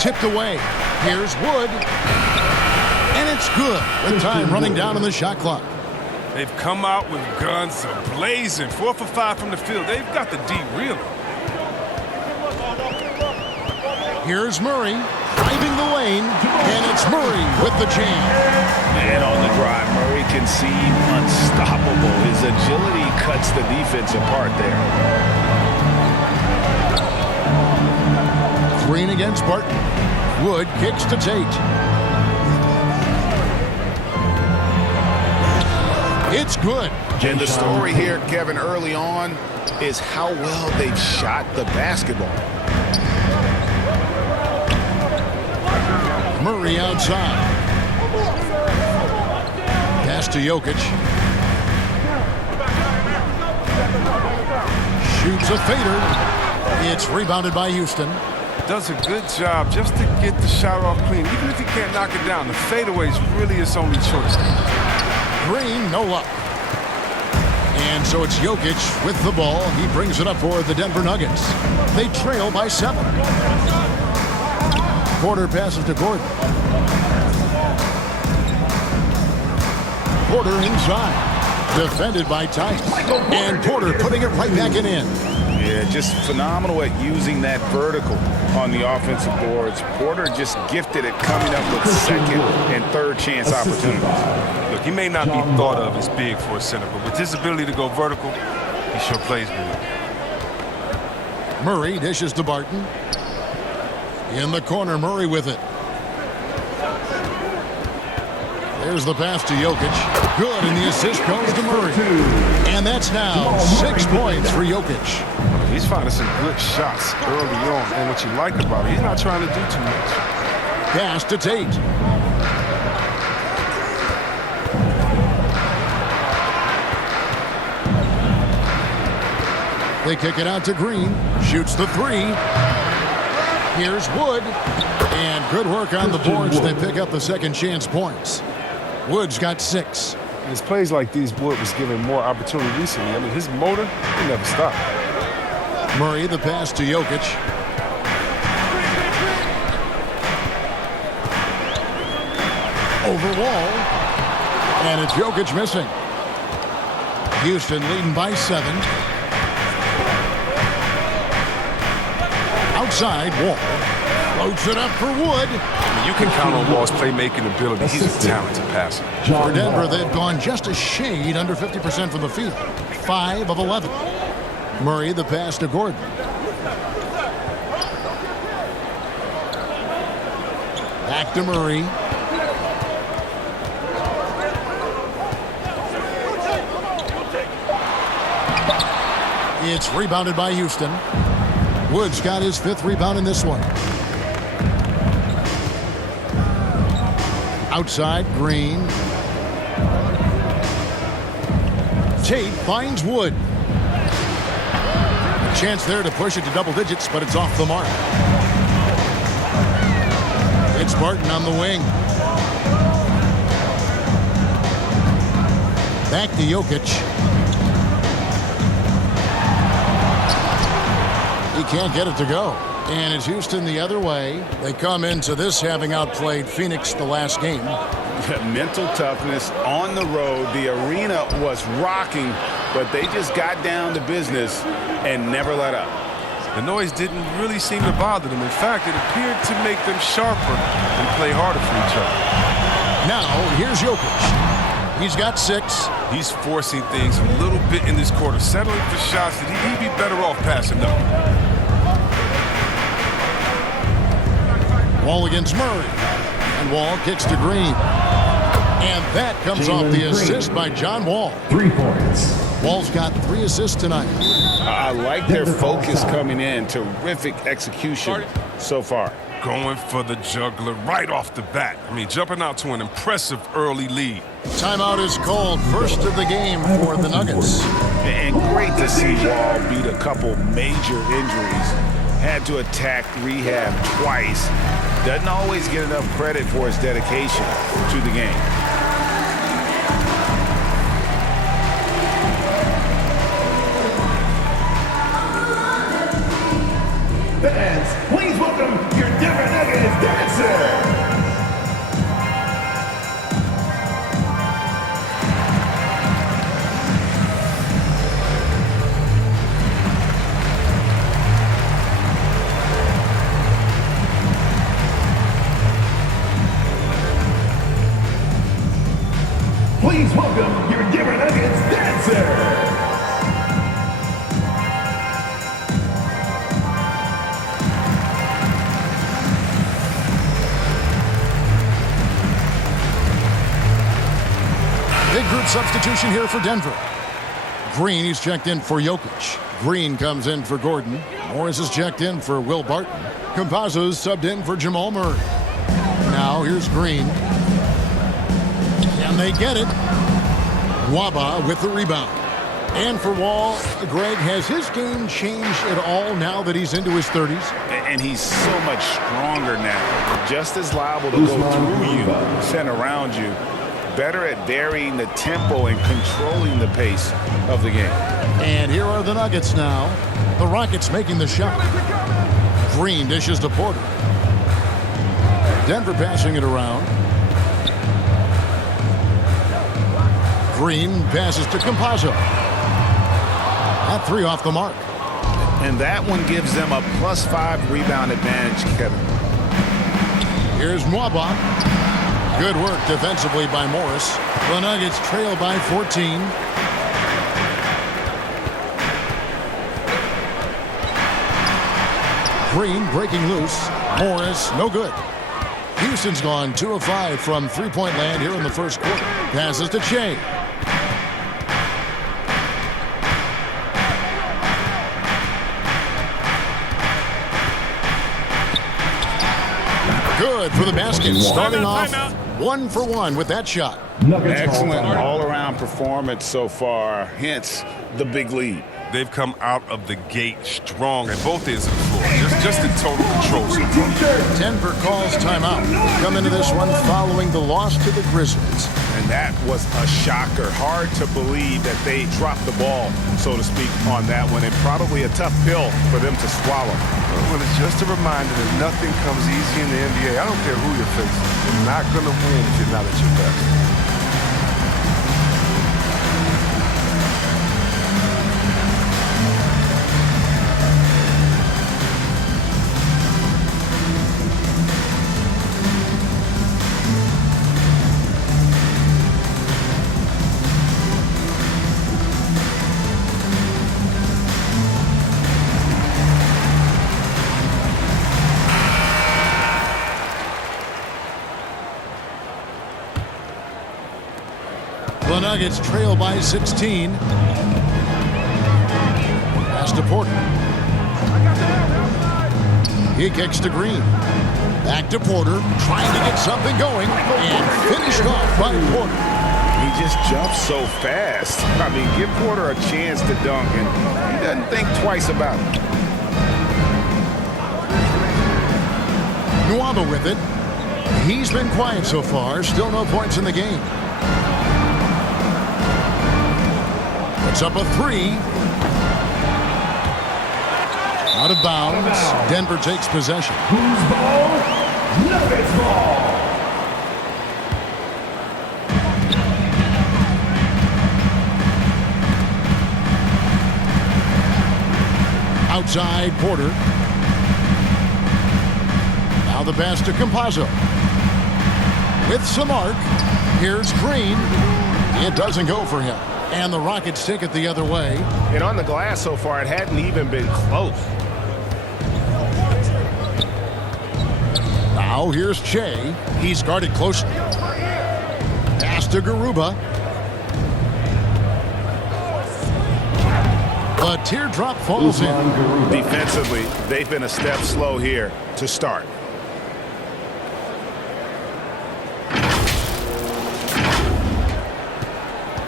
Tipped away. Here's Wood. And it's good with time running down on the shot clock. They've come out with guns blazing. 4 for 5 from the field. They've got the D reeling. Here's Murray driving the lane, and it's Murray with the jam. And on the drive, Murray can seem unstoppable. His agility cuts the defense apart there. Green against Barton. Wood kicks to Tate. It's good. And the story here, Kevin, early on is how well they've shot the basketball. Murray outside. Pass to Jokic. Shoots a fader. It's rebounded by Houston. Does a good job just to get the shot off clean. Even if he can't knock it down, the fadeaway is really his only choice. Green, no luck. And so it's Jokic with the ball. He brings it up for the Denver Nuggets. They trail by 7. Porter passes to Gordon. Porter inside. Defended by Tice. And Porter putting it right back in. Yeah, just phenomenal at using that vertical on the offensive boards. Porter just gifted at coming up with second and third chance opportunities. Look, he may not be thought of as big for a center, but with his ability to go vertical, he sure plays big. Murray dishes to Barton. In the corner, Murray with it. There's the pass to Jokic. Good, and the assist goes to Murray. And that's now 6 points for Jokic. He's finding some good shots early on, and what you like about it, he's not trying to do too much. Pass to Tate. They kick it out to Green. Shoots the 3. Here's Wood. And good work on the boards. They pick up the second chance points. Wood's got 6. His plays like these, Wood was given more opportunity recently. I mean, his motor, he never stopped. Murray, the pass to Jokic. Over Wall. And it's Jokic missing. Houston leading by 7. Outside, Wall. Floats it up for Wood. I mean, you can count on Wall's playmaking ability. He's a talented passer. For Denver, they've gone just a shade under 50% from the field. 5 of 11. Murray, the pass to Gordon. Back to Murray. It's rebounded by Houston. Wood's got his 5th rebound in this one. Outside, Green. Tate finds Wood. A chance there to push it to double digits, but it's off the mark. It's Barton on the wing. Back to Jokic. He can't get it to go. And it's Houston the other way. They come into this having outplayed Phoenix the last game. Mental toughness on the road. The arena was rocking, but they just got down to business and never let up. The noise didn't really seem to bother them. In fact, it appeared to make them sharper and play harder for each other. Now, here's Jokic. He's got 6. He's forcing things a little bit in this quarter, settling for shots that he'd be better off passing up. Wall against Murray. And Wall kicks to Green. And that comes off the assist by John Wall. 3 points. Wall's got 3 assists tonight. I like their focus coming in. Terrific execution so far. Going for the juggler right off the bat. I mean, jumping out to an impressive early lead. Timeout is called. First of the game for the Nuggets. And great to see Wall beat a couple major injuries. Had to attack rehab twice. Doesn't always get enough credit for his dedication to the game. Fans, please welcome your Denver Nuggets Please welcome your Denver Nuggets dancer. Big group substitution here for Denver. Green, he's checked in for Jokic. Green comes in for Gordon. Morris is checked in for Will Barton. Campazzo's subbed in for Jamal Murray. Now here's Green. And they get it. Waba with the rebound. And for Wall, Greg, has his game changed at all now that he's into his 30s? And he's so much stronger now. Just as liable to go through you and around you. Better at varying the tempo and controlling the pace of the game. And here are the Nuggets now. The Rockets making the shot. Green dishes to Porter. Denver passing it around. Green passes to Campazzo. That three off the mark. And that one gives them a +5 rebound advantage, Kevin. Here's Mwaba. Good work defensively by Morris. The Nuggets trail by 14. Green breaking loose. Morris, no good. Houston's gone 2 of 5 from three-point land here in the first quarter. Passes to Che. Good for the basket. Starting off 1 for 1 with that shot. Excellent all-around performance so far, hence the big lead. They've come out of the gate strong at both ends of the floor. Just in total control so far. Denver calls timeout. Come into this one following the loss to the Grizzlies. And that was a shocker. Hard to believe that they dropped the ball, so to speak, on that one. And probably a tough pill for them to swallow. Well, it's just a reminder that nothing comes easy in the NBA. I don't care who you're facing. You're not going to win if you're not at your best. The Nuggets trail by 16. Pass to Porter. He kicks to Green. Back to Porter, trying to get something going, and finished off by Porter. He just jumps so fast. I mean, give Porter a chance to dunk, and he doesn't think twice about it. Nwaba with it. He's been quiet so far. Still no points in the game. It's up a 3. Out of bounds. Denver takes possession. Who's ball? Nuggets ball. Outside Porter. Now the pass to Campazzo. With some arc. Here's Green. It doesn't go for him. And the Rockets take it the other way. And on the glass so far, it hadn't even been close. Now here's Che. He's guarded closely. Pass to Garuba. The teardrop falls in. Defensively, they've been a step slow here to start.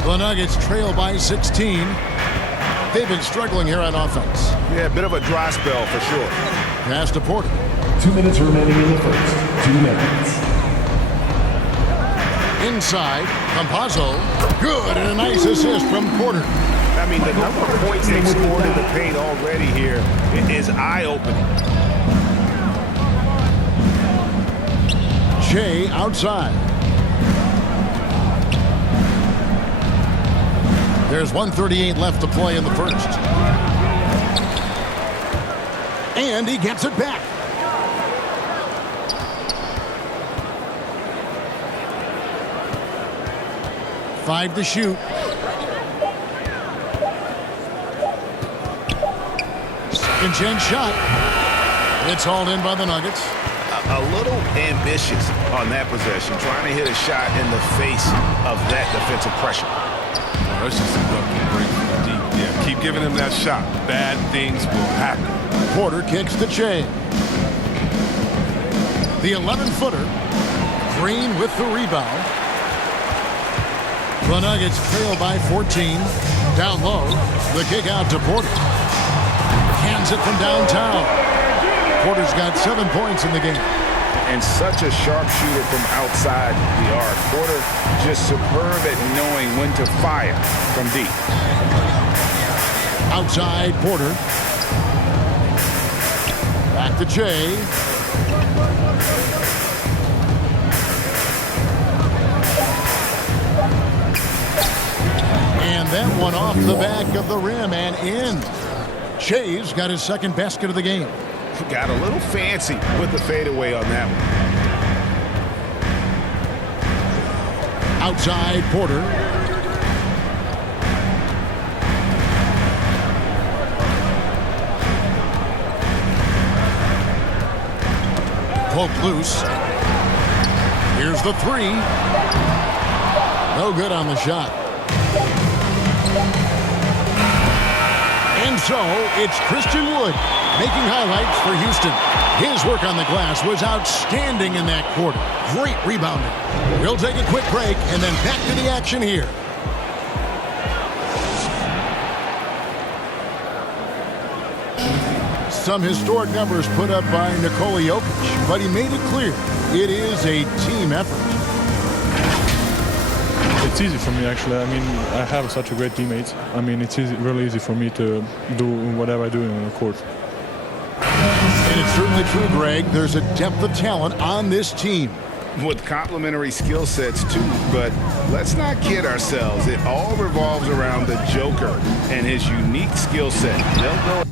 The Nuggets trail by 16. They've been struggling here on offense. Yeah, a bit of a dry spell for sure. Pass to Porter. 2 minutes remaining in the first. 2 minutes. Inside, Campazzo. Good, and a nice assist from Porter. I mean, the number of points they've scored in the paint already here is eye-opening. Che outside. There's 1:38 left to play in the first. And he gets it back. 5 to shoot. Second chance shot. It's hauled in by the Nuggets. A little ambitious on that possession, trying to hit a shot in the face of that defensive pressure. Oh, that's just a lucky break from deep. Yeah, keep giving him that shot. Bad things will happen. Porter kicks to Che. The 11-footer. Green with the rebound. The Nuggets trail by 14. Down low. The kick out to Porter. Hands it from downtown. Porter's got 7 points in the game. And such a sharpshooter from outside the arc. Porter just superb at knowing when to fire from deep. Outside Porter. Back to Che. And that one off the back of the rim and in. Che's got his second basket of the game. Got a little fancy with the fadeaway on that one. Outside Porter. Poke loose. Here's the 3. No good on the shot. And so it's Christian Wood making highlights for Houston. His work on the glass was outstanding in that quarter. Great rebounding. We'll take a quick break and then back to the action here. Some historic numbers put up by Nikola Jokic, but he made it clear it is a team effort. It's easy for me, actually. I mean, I have such a great teammate. I mean, it's really easy for me to do whatever I do on the court. And it's certainly true, Greg. There's a depth of talent on this team. With complementary skill sets, too. But let's not kid ourselves. It all revolves around the Joker and his unique skill set. They'll go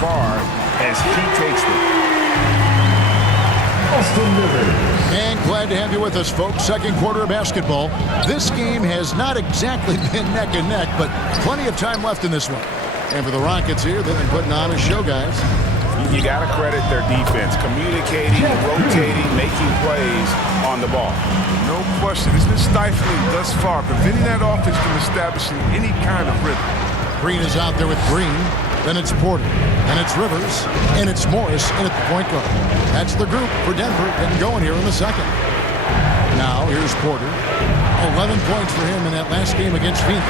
far as he takes them. Austin Rivers. And glad to have you with us, folks. Second quarter of basketball. This game has not exactly been neck and neck, but plenty of time left in this one. And for the Rockets here, they've been putting on a show, guys. You got to credit their defense, communicating, rotating, making plays on the ball. No question. It's been stifling thus far, preventing that offense from establishing any kind of rhythm. Green is out there with Green. Then it's Porter. And it's Rivers. And it's Morris in at the point guard. That's the group for Denver getting going here in the second. Now here's Porter. 11 points for him in that last game against Phoenix.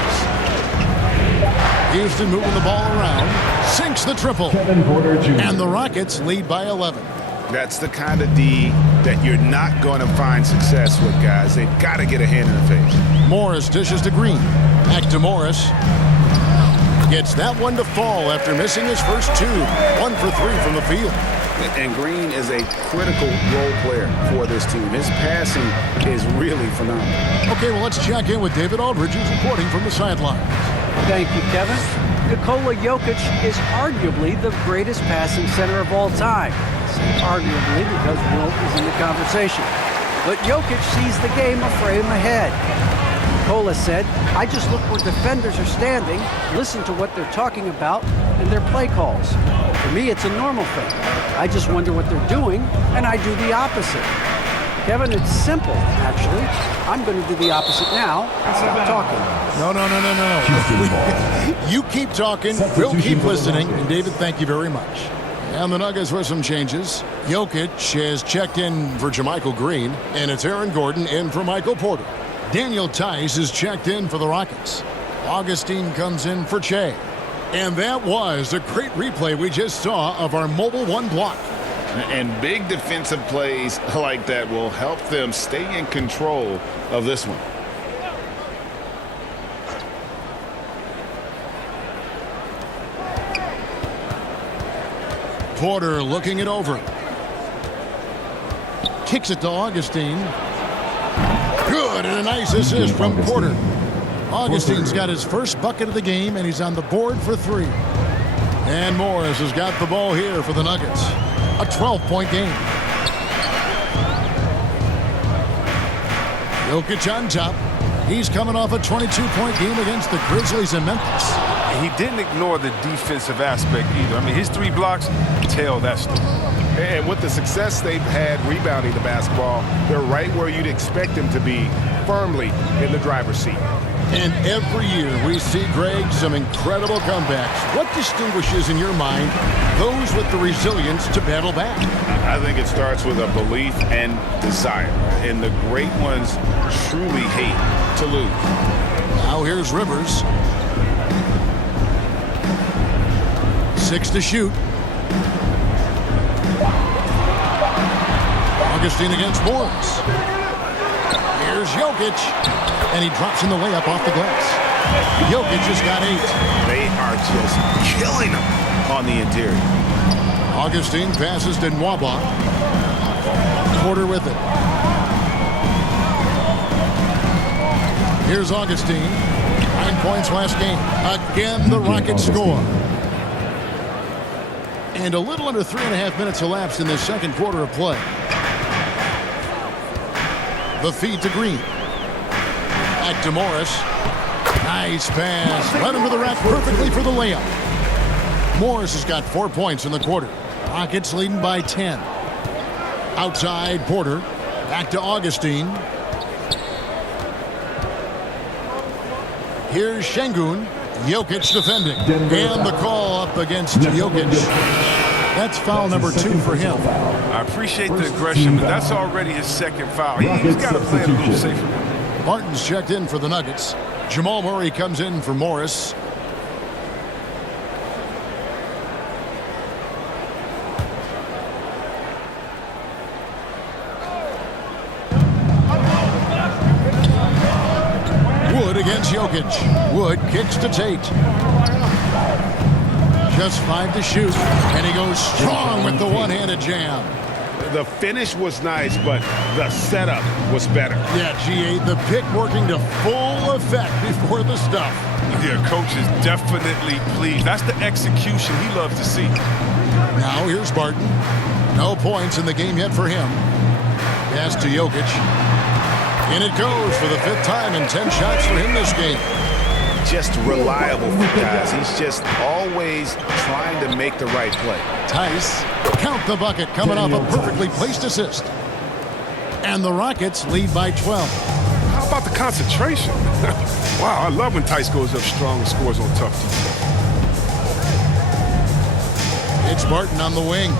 Houston moving the ball around. Sinks the triple. Kevin Porter Jr. And the Rockets lead by 11. That's the kind of D that you're not going to find success with, guys. They've got to get a hand in the face. Morris dishes to Green. Back to Morris. Gets that one to fall after missing his first two. 1 for 3 from the field. And Green is a critical role player for this team. His passing is really phenomenal. Okay, well, let's check in with David Aldridge, who's reporting from the sidelines. Thank you, Kevin. Nikola Jokic is arguably the greatest passing center of all time. I say arguably because Wilt is in the conversation. But Jokic sees the game a frame ahead. Nikola said, I just look where defenders are standing, listen to what they're talking about, and their play calls. For me, it's a normal thing. I just wonder what they're doing, and I do the opposite. Kevin, it's simple, actually. I'm going to do the opposite now and stop talking. No. You keep talking, we'll keep listening. And David, thank you very much. And the Nuggets with some changes. Jokic has checked in for JaMychal Green, and it's Aaron Gordon in for Michael Porter. Daniel Tice is checked in for the Rockets. Augustine comes in for Che. And that was a great replay we just saw of our Mobile One block. And big defensive plays like that will help them stay in control of this one. Porter looking it over. Kicks it to Augustine. Good, and a nice assist from Porter. Augustine's got his first bucket of the game, and he's on the board for 3. And Morris has got the ball here for the Nuggets. A 12-point game. Jokic on top. He's coming off a 22-point game against the Grizzlies in Memphis. And he didn't ignore the defensive aspect either. I mean, his 3 blocks tell that story. And with the success they've had rebounding the basketball, they're right where you'd expect them to be, firmly in the driver's seat. And every year we see, Greg, some incredible comebacks. What distinguishes, in your mind, those with the resilience to battle back? I think it starts with a belief and desire. And the great ones truly hate to lose. Now here's Rivers. 6 to shoot. Augustine against Morris. Here's Jokic. And he drops in the layup off the glass. Jokic has got 8. They are just killing them on the interior. Augustine passes to Nwaba. Porter with it. Here's Augustine. 9 points last game. Again, the Rockets score. And a little under 3.5 minutes elapsed in this second quarter of play. The feed to Green. Back to Morris. Nice pass. Led him to the rack perfectly for the layup. Morris has got 4 points in the quarter. Rockets leading by 10. Outside, Porter. Back to Augustine. Here's Şengün. Jokic defending. And the call up against Jokic. That's foul number 2 for him. I appreciate the aggression, but that's already his second foul. He's got to play it a little safer. Martin's checked in for the Nuggets. Jamal Murray comes in for Morris. Wood against Jokic. Wood kicks to Tate. Just 5 to shoot. And he goes strong with the one-handed jam. The finish was nice, but the setup was better. Yeah, GA, the pick working to full effect before the stuff. Yeah, coach is definitely pleased. That's the execution he loves to see. Now here's Barton. No points in the game yet for him. Pass to Jokic. And it goes for the 5th time in 10 shots for him this game. Just reliable, guys. He's just always trying to make the right play. Tice, count the bucket, coming off a perfectly placed assist. And the Rockets lead by 12. How about the concentration? Wow, I love when Tice goes up strong and scores on tough defense. It's Barton on the wing.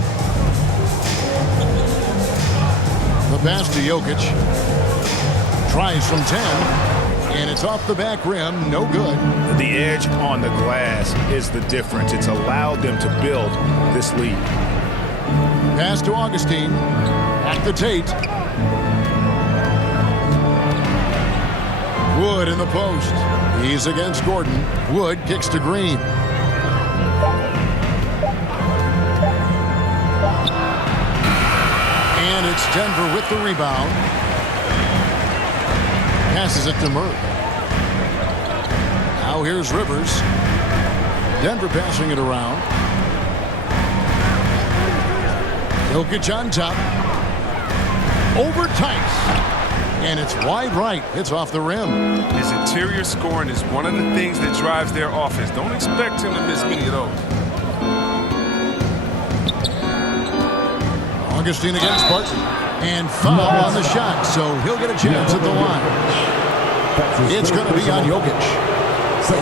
The pass to Jokic. Tries from 10. And it's off the back rim, no good. The edge on the glass is the difference. It's allowed them to build this lead. Pass to Augustine. At the Tate. Wood in the post. He's against Gordon. Wood kicks to Green. And it's Denver with the rebound. Passes it to Murray. Now here's Rivers. Denver passing it around. Jokic on top. Over Tice. And it's wide right. It's off the rim. His interior scoring is one of the things that drives their offense. Don't expect him to miss many of those. Augustine against Barton. And foul on the shot, so he'll get a chance at the line. It's going to be on Jokic.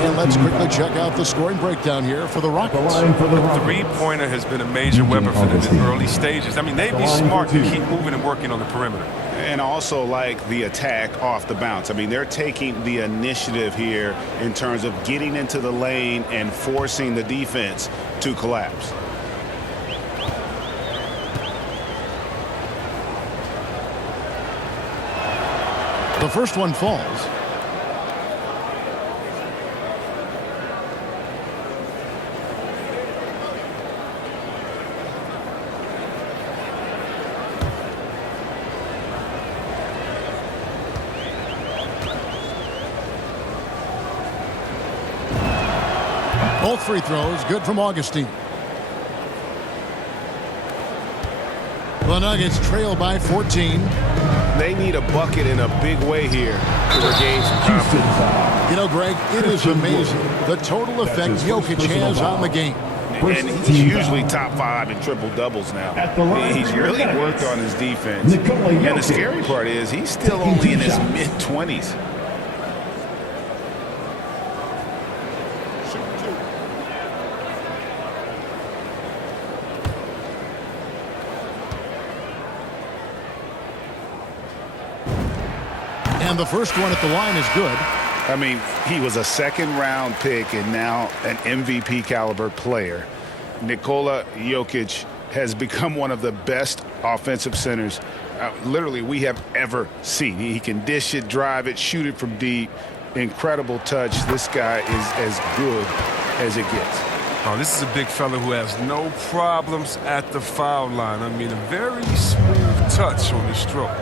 And let's quickly check out the scoring breakdown here for the Rockets. The three-pointer has been a major weapon for them in the early stages. I mean, they'd be smart to keep moving and working on the perimeter. And also like the attack off the bounce. I mean, they're taking the initiative here in terms of getting into the lane and forcing the defense to collapse. The first one falls. Both free throws good from Augustine. The Nuggets trail by 14. They need a bucket in a big way here to regain some confidence. You know, Greg, it is amazing the total effect Jokic has on the game. And he's usually top 5 in triple-doubles now. He's really worked on his defense. And the scary part is he's still only in his mid-20s. And the first one at the line is good. I mean, he was a second-round pick and now an MVP caliber player. Nikola Jokic has become one of the best offensive centers literally we have ever seen. He can dish it, drive it, shoot it from deep. Incredible touch. This guy is as good as it gets. Oh, this is a big fella who has no problems at the foul line. I mean, a very smooth touch on his stroke.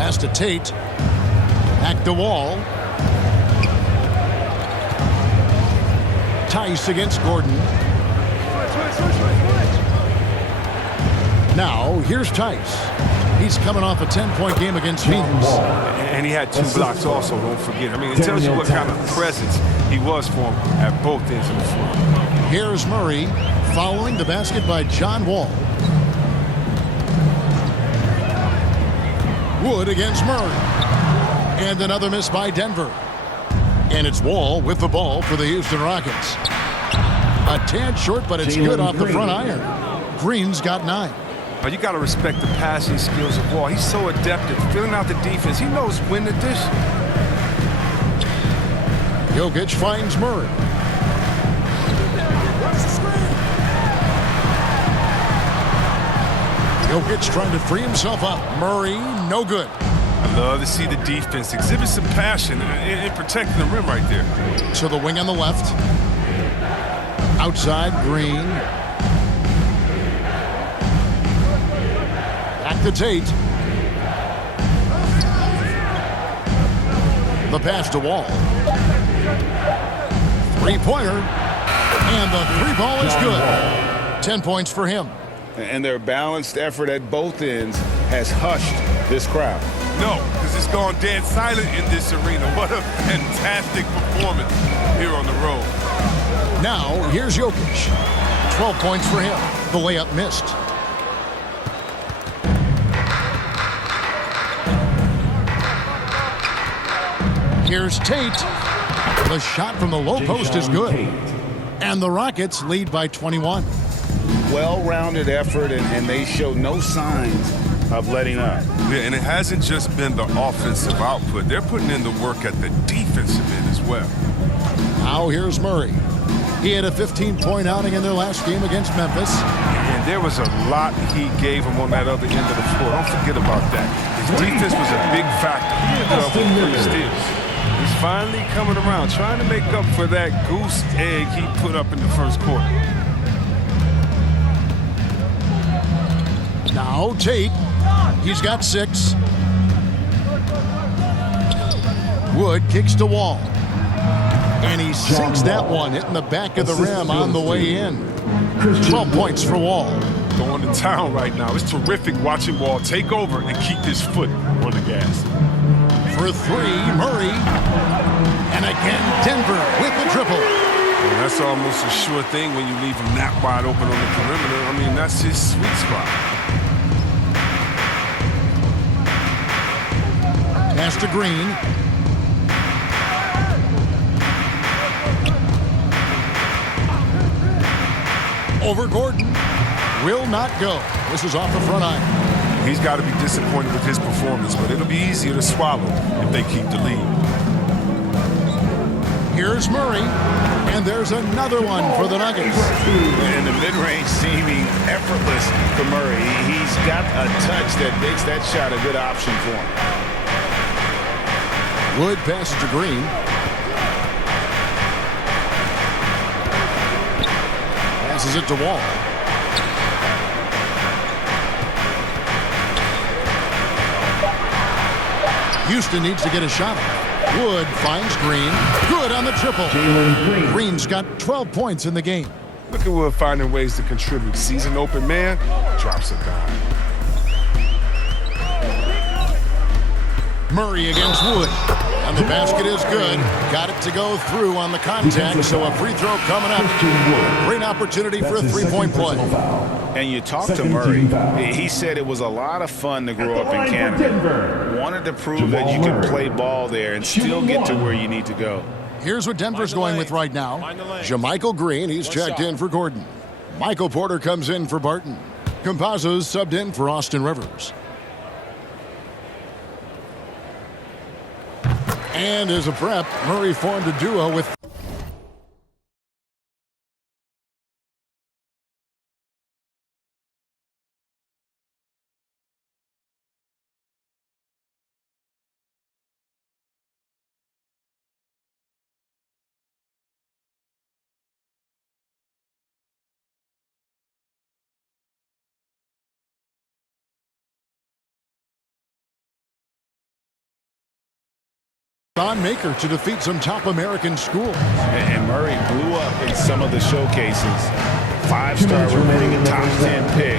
Pass to Tate. Back to Wall. Tice against Gordon. Now, here's Tice. He's coming off a 10-point game against Phoenix. And he had 2 blocks also, don't forget. I mean, it tells you what kind of presence he was for him at both ends of the floor. Here's Murray following the basket by John Wall. Wood against Murray. And another miss by Denver. And it's Wall with the ball for the Houston Rockets. A tad short, but it's good off the front iron. Green's got 9. Oh, you got to respect the passing skills of Wall. He's so adept at filling out the defense. He knows when to dish. Jokic finds Murray. Jokic trying to free himself up. Murray, no good. I love to see the defense exhibit some passion in protecting the rim right there. To the wing on the left. Outside, Green. to Tate. The pass to Wall. Three-pointer. And the three ball is good. 10 points for him. And their balanced effort at both ends has hushed this crowd. No, because it's gone dead silent in this arena. What a fantastic performance here on the road. Now, here's Jokic. 12 points for him. The layup missed. Here's Tate. The shot from the low post is good. And the Rockets lead by 21. Well-rounded effort, and they show no signs of letting up. Yeah, and it hasn't just been the offensive output. They're putting in the work at the defensive end as well. Now here's Murray. He had a 15-point outing in their last game against Memphis. And there was a lot he gave him on that other end of the floor. Don't forget about that. His defense was a big factor. He ended up with 3 steals. He's finally coming around, trying to make up for that goose egg he put up in the first quarter. Now Tate. He's got 6. Wood kicks to Wall. And he sinks that one, hitting the back of the rim on the way in. 12 points for Wall. Going to town right now. It's terrific watching Wall take over and keep his foot on the gas. For 3, Murray. And again, Denver with the triple. And that's almost a sure thing when you leave him that wide open on the perimeter. I mean, that's his sweet spot. Pass to Green. Over Gordon. Will not go. This is off the front iron. He's got to be disappointed with his performance, but it'll be easier to swallow if they keep the lead. Here's Murray. And there's another one for the Nuggets. And the mid-range seeming effortless for Murray. He's got a touch that makes that shot a good option for him. Wood passes to Green. Passes it to Wall. Houston needs to get a shot off. Wood finds Green. Good on the triple. Green's got 12 points in the game. Look at Wood finding ways to contribute. Sees an open man, drops a dime. Murray against Wood. And the basket is good. Got it to go through on the contact, so a free throw coming up. Great opportunity for a three-point play. And you talk to Murray. He said it was a lot of fun to grow up in Canada. Wanted to prove that you can play ball there and still get to where you need to go. Here's what Denver's going with right now. JaMychal Green, he's checked in for Gordon. Michael Porter comes in for Barton. Campazzo's subbed in for Austin Rivers. And as a prep, Murray formed a duo with Thon Maker to defeat some top American schools. And Murray blew up in some of the showcases. 5-star recruit, top 10 pick.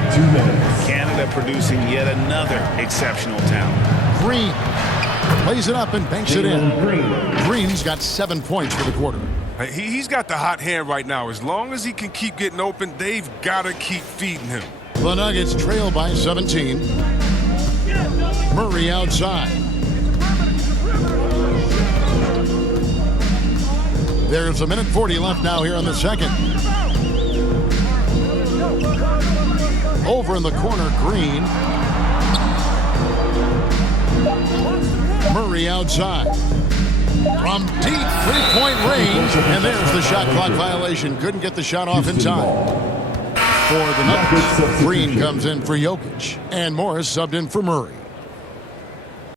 Canada producing yet another exceptional talent. Green plays it up and banks it in. Green's got 7 points for the quarter. He's got the hot hand right now. As long as he can keep getting open, they've got to keep feeding him. The Nuggets trail by 17. Murray outside. There's a minute 40 left now here in the second. Over in the corner, Green. Murray outside. From deep three-point range. And there's the shot clock violation. Couldn't get the shot off in time. For the Nuggets, Green comes in for Jokic. And Morris subbed in for Murray.